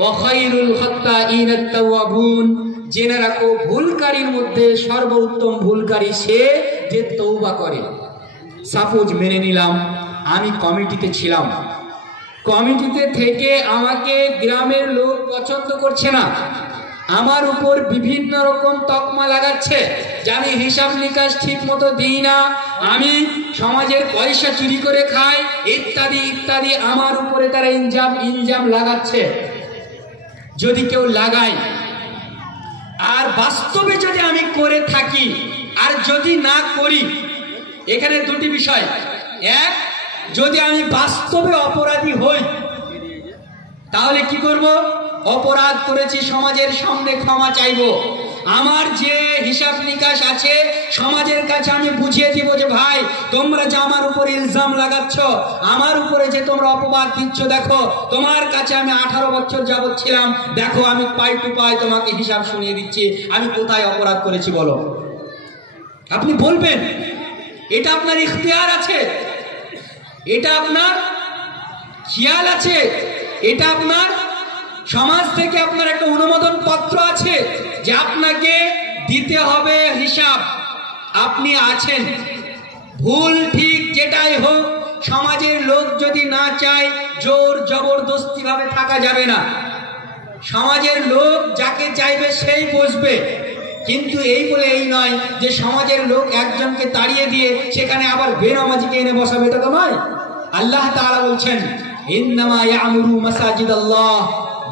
ওয়াখাইরুল খাত্তাইনা আত-তাওয়াবুন, জেনে রাখো ভুলকারীর মধ্যে সর্বোত্তম ভুলকারী সে যে তওবা করে। সাপোজ মেনে নিলাম আমি কমিটিতে ছিলাম, কমিটিতে থেকে আমাকে গ্রামের লোক পছন্দ করছে না, আমার উপর বিভিন্ন রকম তকমা লাগাচ্ছে যে আমি হিসাব নিকাশ ঠিক মতো দিই না, আমি সমাজের পয়সা চুরি করে খাই, ইত্যাদি ইত্যাদি আমার উপরে তারা ইনজাম লাগাচ্ছে। যদি কেউ লাগায় আর বাস্তবে যদি আমি করে থাকি আর যদি না করি, এখানে দুটি বিষয়। এক, যদি আমি বাস্তবে অপরাধী হই তাহলে কি করব? অপরাধ করেছি, সমাজের সামনে ক্ষমা চাইব। আমার যে হিসাব নিকাশ আছে সমাজের কাছে আমি বুঝিয়ে দিব যে ভাই তোমরা যে আমার উপর ইলজাম লাগাচ্ছ, আমার উপরে যে তোমরা অপবাদ দিচ্ছ, দেখো তোমার কাছে আমি 18 বছর যাবত ছিলাম, দেখো আমি পাই টু পাই তোমাকে হিসাব শুনিয়ে দিচ্ছি, আমি কোথায় অপরাধ করেছি বলো। আপনি বলবেন, এটা আপনার ইখতিয়ার আছে, এটা আপনার খেয়াল আছে, এটা আপনার সমাজ থেকে আপনার একটা অনুমোদন পত্র আছে যে আপনাকে দিতে হবে হিসাব। আপনি আছেন, ভুল ঠিক যেটাই হোক সমাজের লোক যদি না চায় জোর জবরদস্তি ভাবে থাকা যাবে না। সমাজের লোক যাকে চাইবে সেই বসবে, কিন্তু এই বলে এই নয় যে সমাজের লোক একজনকে তাড়িয়ে দিয়ে সেখানে আবার বেনামাজিকে এনে বসাবে, এটা তো নয়। আল্লাহ তাআলা বলছেন ইন্নামা ইয়ামুরু মাসাজিদাল্লাহ,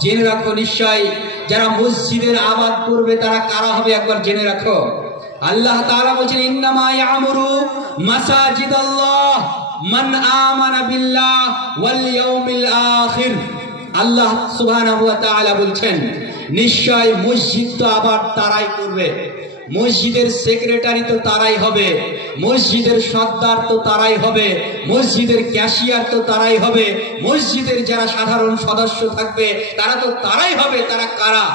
জেনে রাখো নিশ্চয় যারা মসজিদের আবাদ করবে তারা কারা হবে একবার জেনে রাখো। আল্লাহ তাআলা বলছেন ইন্নামা ইয়ামুরু মাসাজিদাল্লাহ মান আমানা বিল্লাহ ওয়াল ইয়াউমিল আখির। আল্লাহ সুবহানাহু ওয়া তাআলা বলছেন নিশ্চয় মসজিদ তো আবার তারাই করবে, মসজিদের সেক্রেটারি তো তারাই হবে, মসজিদের সর্দার তো তারাই হবে, মসজিদের ক্যাশিয়ার তো তারাই হবে, মসজিদের যারা সাধারণ সদস্য থাকবে তারা তো তারাই হবে। তারা কারা?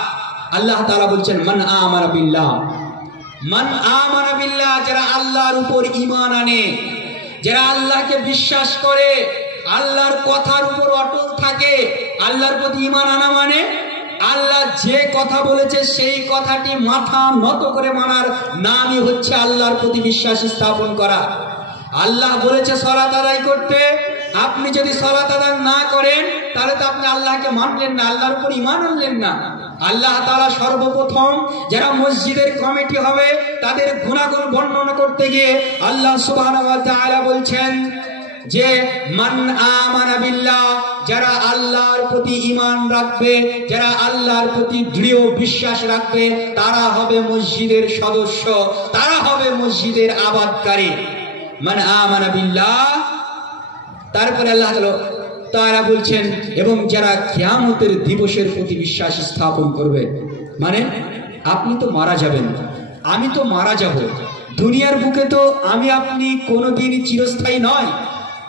আল্লাহ তাআলা বলছেন মান আমানা বিল্লাহ, মান আমানা বিল্লাহ, যারা আল্লাহর উপর ঈমান আনে, যারা আল্লাহকে বিশ্বাস করে, আল্লাহর কথার উপর অটল থাকে। আল্লাহর প্রতি ঈমান আনা মানে আল্লাহ যে কথা বলেছে সেই কথাটি মাথা নত করে মানার নামই হচ্ছে আল্লাহর প্রতি বিশ্বাস স্থাপন করা। আল্লাহ বলেছে সালাত আদায় করতে, আপনি যদি সালাত আদায় না করেন তাহলে তো আপনি আল্লাহকে মানলেন না, আল্লাহর উপর ঈমান আনলেন না। আল্লাহ তাআলা সর্বপ্রথম যারা মসজিদের কমিটি হবে তাদের গুনাহগুণ বর্ণনা করতে গিয়ে আল্লাহ সুবহানাহু ওয়া তাআলা বলছেন যে মান আমানা বিল্লাহ, যারা আল্লাহর প্রতি ঈমান রাখবে, যারা আল্লাহর প্রতি দৃঢ় বিশ্বাস রাখবে তারা হবে মসজিদের সদস্য, তারা হবে মসজিদের আবাদকারী। মান আমানা বিল্লাহ, তারপরে আল্লাহ তাআলা বলছেন এবং যারা কিয়ামতের দিবসের প্রতি বিশ্বাস স্থাপন করবে। মানে আপনি তো মারা যাবেন, আমি তো মারা যাব, দুনিয়ার বুকে তো আমি আপনি কোনোদিনই চিরস্থায়ী নয়।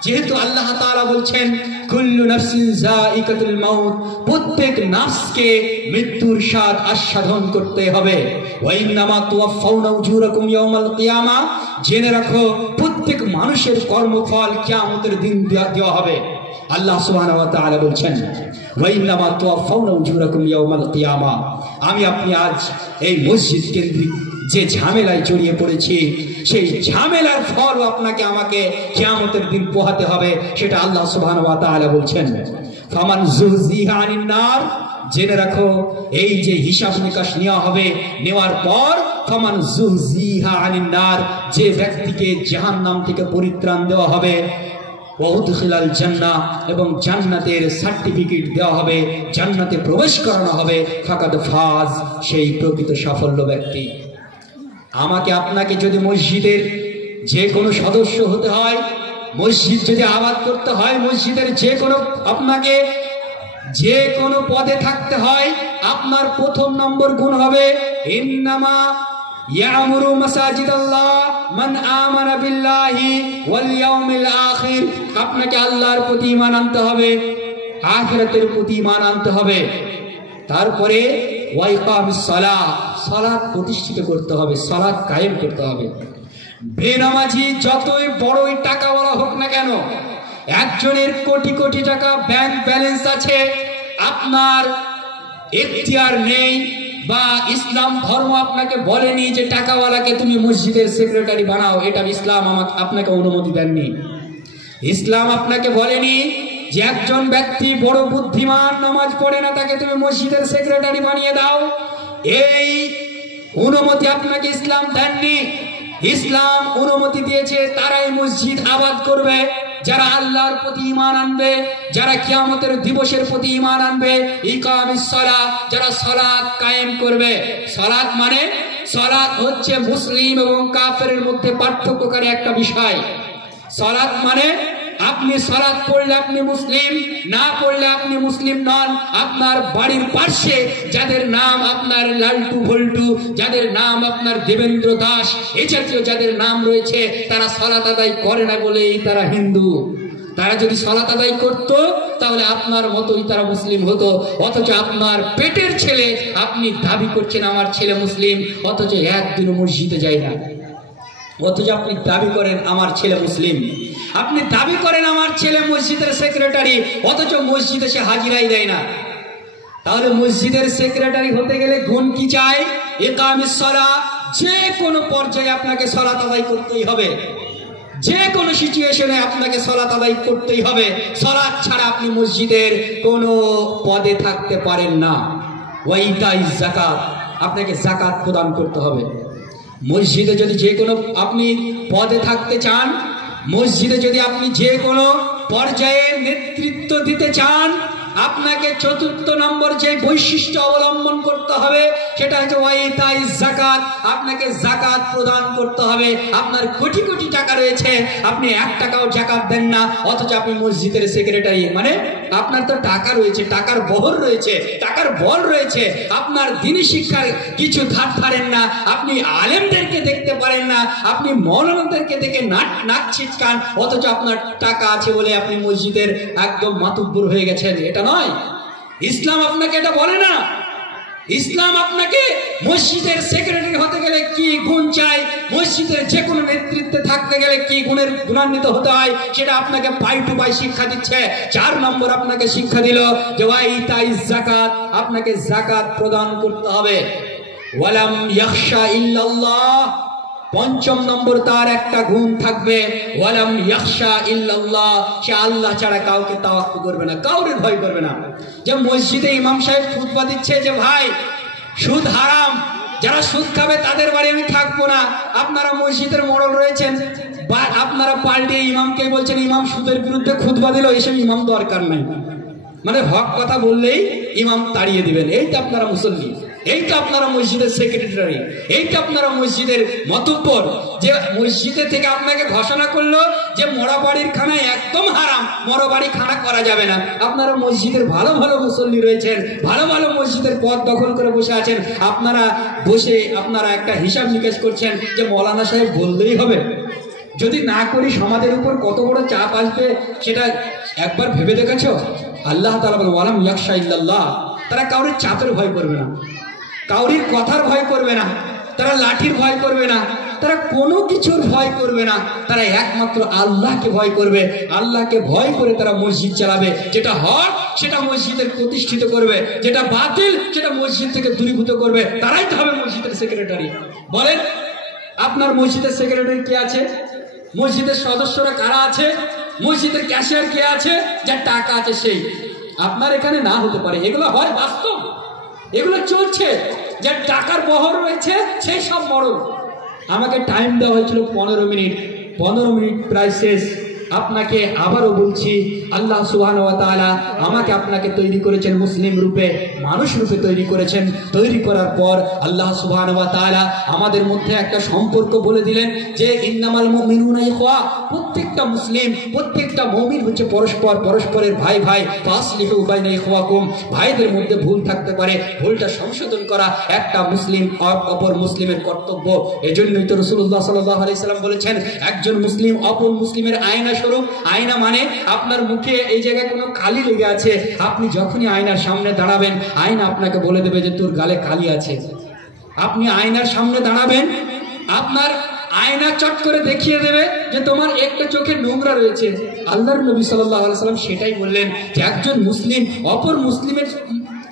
যেহেতু আল্লাহ তাআলা বলছেন কুল্লু নাফসিন যায়িকাতুল মাউত, প্রত্যেক নাফসকে মৃত্যুর স্বাদ আস্বাদন করতে হবে। ওয়া ইন্নামা তুওয়াফাউনা উজুরাকুম ইয়াওমাল কিয়ামা, জেনে রাখো প্রত্যেক মানুষের কর্মফল কিয়ামতের দিন দেওয়া হবে। আল্লাহ সুবহানাহু ওয়া তাআলা বলছেন ওয়া ইন্নামা তুওয়াফাউনা উজুরাকুম ইয়াওমাল কিয়ামা, আমি আপনি আজ এই মসজিদ কেন্দ্রিক যে ঝামেলায় জড়িয়ে পড়েছি সেই ঝামেলার ফল আপনাকে আমাকে কিয়ামতের দিন পোহাতে হবে, সেটা আল্লাহ সুবহানাহু ওয়া তাআলা বলছেন। ফামান যুহজিহা আনিন নার, জেনে রাখো এই যে হিসাব নিকাশ নেওয়া হবে, নেওয়ার পর ফামান যুহজিহা আনিন নার, যে ব্যক্তিকে জাহান্নাম থেকে পরিত্রাণ দেওয়া হবে, ওয়া উদখিলাল জান্নাহ, এবং জান্নাতের সার্টিফিকেট দেওয়া হবে, জান্নাতে প্রবেশ করানো হবে, ফাকাদ ফাজ, সেই প্রকৃত সাফল্য ব্যক্তি। আমাকে আপনাকে যদি মসজিদের যে কোনো সদস্য হতে হয়, মসজিদ যদি আবাদ করতে হয়, মসজিদের যে কোনো আপনাকে যে কোনো পদে থাকতে হয়, আপনার প্রথম নম্বর গুণ হবে ইন্নামা ইয়ামুরু মাসাজিদাল্লাহ মান আমানা বিল্লাহি ওয়াল ইয়াউমিল আখির, আপনাকে আল্লাহর প্রতি ঈমান আনতে হবে, আখিরাতের প্রতি ঈমান আনতে হবে। তারপরে ওয়া ইকামিস সালাহ, সালাত প্রতিষ্ঠিত করতে হবে, সালাত কায়েম করতে হবে। বেনামাজি যতই বড়ই টাকাওয়ালা হোক না কেন, একজনের কোটি কোটি টাকা ব্যাংক ব্যালেন্স আছে, আপনার এখতিয়ার নেই, বা ইসলাম ধর্ম আপনাকে বলেনি যে টাকাওয়ালাকে তুমি মসজিদের সেক্রেটারি বানাও, এটা ইসলাম আপনাকে অনুমতি দেননি। ইসলাম আপনাকে বলেনি যে একজন ব্যক্তি বড় বুদ্ধিমান, নামাজ পড়ে না, তাকে তুমি মসজিদের সেক্রেটারি বানিয়ে দাও, এই অনুমতি আপনাকে ইসলাম দেননি। ইসলাম অনুমতি দিয়েছে তারাই মসজিদ আবাদ করবে যারা আল্লাহর প্রতি ঈমান আনবে, যারা কিয়ামতের দিবসের প্রতি ঈমান আনবে, ইকামিস সালাত, যারা সালাত কায়েম করবে। সালাত মানে, সালাত হচ্ছে মুসলিম এবং কাফেরের মধ্যে পার্থক্যকারী একটা বিষয়। সালাত মানে আপনি সালাত পড়লে আপনি মুসলিম, না পড়লে আপনি মুসলিম নন। আপনার বাড়ির পাশে যাদের নাম আপনার লালটু ভল্টু, যাদের নাম আপনার দেবেন্দ্র দাস, এই জাতীয় যাদের নাম রয়েছে, তারা সালাত আদায় করে না বলেই তারা হিন্দু। তারা যদি সালাত আদায় করত তাহলে আপনার মতোই তারা মুসলিম হতো। অথচ আপনার পেটের ছেলে, আপনি দাবি করছেন আমার ছেলে মুসলিম, অথচ একদিনও মসজিদে যায় না। অথচ আপনি দাবি করেন আমার ছেলে মুসলিম, আপনি দাবি করেন আমার ছেলে মসজিদের সেক্রেটারি, অথচ মসজিদে সে হাজিরাই দেয় না। তাহলে মসজিদের সেক্রেটারি হতে গেলে গুণ কি চাই? ইকামিস সালাত, যে কোনো পর্যায়ে আপনাকে সালাত আদায় করতেই হবে, যে কোনো সিচুয়েশনে আপনাকে সালাত আদায় করতেই হবে। সালাত ছাড়া আপনি মসজিদের কোনো পদে থাকতে পারেন না। ওয়া ইতাইজ যাকাত, আপনাকে যাকাত প্রদান করতে হবে। মসজিদে যদি যে কোনো আপনি পদে থাকতে চান, মসজিদে যদি আপনি যে কোনো পর্যায়ে নেতৃত্ব দিতে চান, আপনাকে চতুর্থ নম্বর যে বৈশিষ্ট্য অবলম্বন করতে হবে সেটা হচ্ছে ওয়াইতাইজ যাকাত, আপনাকে যাকাত প্রদান করতে হবে। আপনার কোটি কোটি টাকা রয়েছে, আপনি 1 টাকাও যাকাত দেন না, অথচ আপনি মসজিদের সেক্রেটারি। মানে আপনার তো টাকা রয়েছে, টাকার বহর রয়েছে, টাকার বল রয়েছে, আপনার দ্বীনি শিক্ষার কিছু ধার ধারেন না, আপনি আলেমদেরকে দেখতে পারেন না, আপনি মৌলানাদেরকে দেখে নাক ছিটকান, অথচ আপনার টাকা আছে বলে আপনি মসজিদের একদম মাতুব্বর হয়ে গেছেন। এটা নয়, ইসলাম আপনাকে এটা বলে না। ইসলাম আপনাকে মসজিদের সেক্রেটারি হতে গেলে কি গুণ চাই, মসজিদের যে কোনো নেতৃত্বে থাকতে গেলে কি গুণের গুণান্বিত হতে হয়, সেটা আপনাকে পাই টু পাই শিক্ষা দিচ্ছে। 4 নম্বর আপনাকে শিক্ষা দিল যে ওয়াইতাইজ যাকাত, আপনাকে যাকাত প্রদান করতে হবে। ওয়ালাম ইয়াখশা ইল্লাল্লাহ, 5ম নম্বর তার একটা গুণ থাকবে, ওয়ালাম ইয়াখশা ইল্লাল্লাহ, সে আল্লাহ ছাড়া কাউকে তাওয়াক্কুল করবে না, কাউরে ভয় করবে না। যে মসজিদে ইমাম সাহেব খুতবা দিচ্ছে যে ভাই সুদ হারাম, যারা সুদ খাবে তাদের বাড়ি আমি থাকবো না, আপনারা মসজিদের মোড়ল রয়েছেন, বা আপনারা পাল্টে ইমামকে বলছেন ইমাম সুদের বিরুদ্ধে খুতবা দিল, এসব ইমাম দরকার নাই, মানে হক কথা বললেই ইমাম তাড়িয়ে দিবেন। এইটা আপনারা মুসল্লি, এইটা আপনারা মসজিদের সেক্রেটারি, এইটা আপনারা মসজিদের মাতব্বর, যে মসজিদে থেকে আপনাকে ঘোষণা করলো যে মরা বাড়ির খানা একদম হারাম, মরা বাড়ি খানা করা যাবে না। আপনারা মসজিদের ভালো ভালো মুসল্লি রয়েছেন, ভালো ভালো মসজিদের পদ দখল করে বসে আছেন, আপনারা বসে আপনারা একটা হিসাব নিকাশ করছেন যে মৌলানা সাহেব বললেই হবে। যদি না করি সমাজের উপর কত বড় চাপ আসবে সেটা একবার ভেবে দেখেছো? আল্লাহ তাআলা বলেন ওয়ালাম ইয়াখশা ইল্লাল্লাহ, তারা কাউরে চাপের ভয় করবে না, কাউরির কথার ভয় করবে না, তারা লাঠির ভয় করবে না, তারা কোনো কিছুর ভয় করবে না, তারা একমাত্র আল্লাহকে ভয় করবে। আল্লাহকে ভয় করে তারা মসজিদ চালাবে, যেটা হক সেটা মসজিদের প্রতিষ্ঠিত করবে, যেটা বাতিল সেটা মসজিদ থেকে দূরীভূত করবে। তারাই তো হবে মসজিদের সেক্রেটারি। বলেন আপনার মসজিদের সেক্রেটারি কে আছে? মসজিদের সদস্যরা কারা আছে? মসজিদের ক্যাশিয়ার কে আছে? যার টাকা আছে সেই। আপনার এখানে না হতে পারে, এগুলো হয় বাস্তব, এগুলো চলছে। যার টাকার বহর রয়েছে সেই সব মরণ। আমাকে টাইম দেওয়া হয়েছিল 15 মিনিট, 15 মিনিট প্রায় শেষ। আপনাকে আবারও বলছি, আল্লাহ সুবহানাহু ওয়া তাআলা আমাকে আপনাকে তৈরি করেছেন মুসলিম রূপে, মানুষ রূপে তৈরি করেছেন। তৈরি করার পর আল্লাহ সুবহানাহু ওয়া তাআলা আমাদের মধ্যে একটা সম্পর্ক বলে দিলেন যে ইন্নামাল মুমিনুনা ইখওয়া, প্রত্যেকটা মুসলিম, প্রত্যেকটা মুমিন হচ্ছে পরস্পরের ভাই ভাই। ফাসলিহু বাইনা ইখওয়াকুম, ভাইদের মধ্যে ভুল থাকতে পারে, ভুলটা সংশোধন করা একটা মুসলিম অপর মুসলিমের কর্তব্য। এজন্যই তো রাসূলুল্লাহ সাল্লাল্লাহু আলাইহি সাল্লাম বলেছেন একজন মুসলিম অপর মুসলিমের আয়না স্বরূপ। আয়না মানে আপনার মুখে এই জায়গায় কোনো কালি লেগে আছে, আপনি যখনই আয়নার সামনে দাঁড়াবেন আয়না আপনাকে বলে দেবে যে তোর গালে কালি আছে। আপনি আয়নার সামনে দাঁড়াবেন, আপনার আয়না চট করে দেখিয়ে দেবে যে তোমার একটা চোখে নোংরা রয়েছে। আল্লাহর নবী সাল্লাল্লাহু আলাইহি সাল্লাম সেটাই বললেন যে একজন মুসলিম অপর মুসলিমের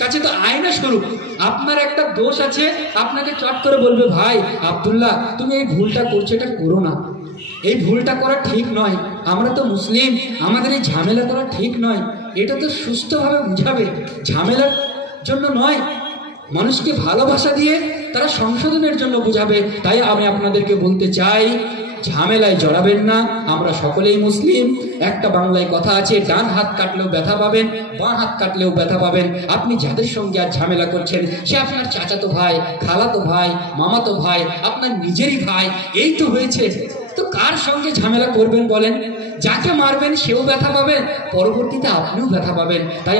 কাছে তো আয়না স্বরূপ। আপনার একটা দোষ আছে, আপনাকে চট করে বলবে, ভাই আব্দুল্লাহ তুমি এই ভুলটা করছো, এটা করো না, এই ভুলটা করা ঠিক নয়, আমরা তো মুসলিম, আমাদের এই ঝামেলা করা ঠিক নয়। এটা তো সুস্থভাবে বুঝাবে, ঝামেলার জন্য নয়, মানুষকে ভালোবাসা দিয়ে তারা সংশোধনের জন্য বুঝাবে। তাই আমি আপনাদেরকে বলতে চাই, ঝামেলায় জড়াবেন না, আমরা সকলেই মুসলিম। একটা বাংলায় কথা আছে, ডান হাত কাটলেও ব্যথা পাবেন, বাঁ হাত কাটলেও ব্যথা পাবেন। আপনি যাদের সঙ্গে আর ঝামেলা করছেন, সে আপনার চাচাতো ভাই, খালাতো ভাই, মামাতো ভাই, আপনার নিজেরই ভাই, এই তো হয়েছে। তো কার সঙ্গে ঝামেলা করবেন বলেন? যাকে মারবেন সেও ব্যথা পাবেন, পরবর্তীতে আপনিও ব্যথা পাবেন। তাই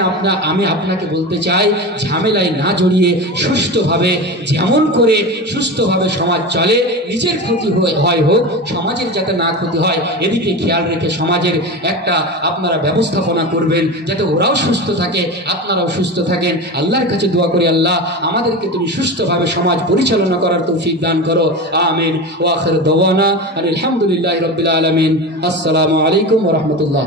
আমি আপনাকে বলতে চাই, ঝামেলায় না জড়িয়ে সুষ্ঠুভাবে, যেমন করে সুস্থভাবে সমাজ চলে, নিজের ক্ষতি হয় হোক, সমাজের যাতে না ক্ষতি হয়, এদিকে খেয়াল রেখে সমাজের একটা আপনারা ব্যবস্থাপনা করবেন, যাতে ওরাও সুস্থ থাকে, আপনারাও সুস্থ থাকেন। আল্লাহর কাছে দোয়া করি, আল্লাহ আমাদেরকে তুমি সুস্থভাবে সমাজ পরিচালনা করার তৌফিক দান করো, আমিন। ওয়া আখির দাওয়ানা আলহামদুলিল্লাহি রাব্বিল আলামিন। আসসালামু আলাইকুম ওয়া রাহমাতুল্লাহ।